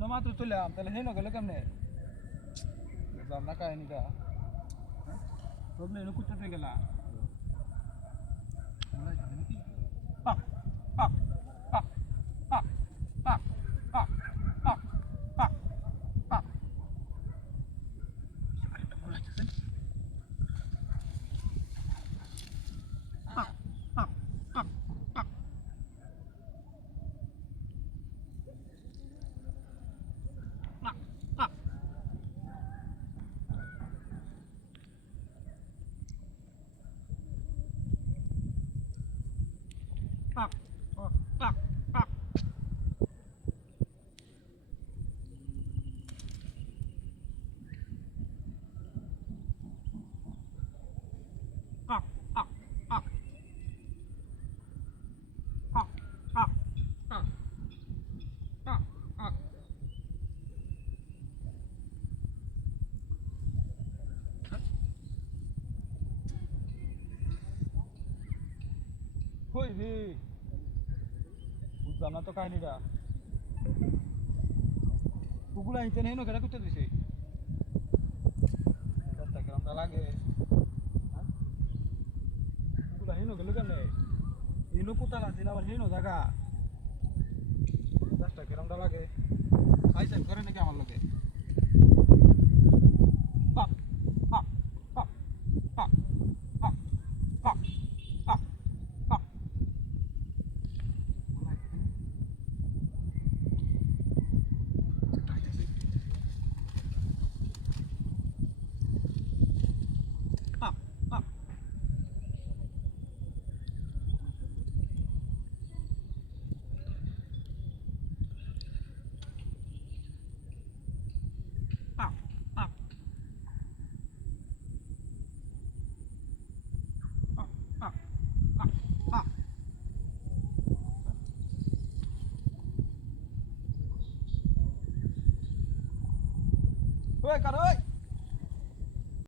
শুনো মাত্র তুললাম তাহলে হেন গেল কেমনে বুঝলাম না কাহিনিটা সব নেই কুত্তে গেলা কই রে বুঝলাম না তো কাহিনিটা কুকুলা হিতে নেই কেটা করতে দিছে কেরমটা লাগে কুকুলা হেন গেল কেন হেনো কোথায় আছে আবার হেনো জায়গা গাছটা কেরমটা লাগে আইসেন করে নাকি আমার লোকে ওই কার ওই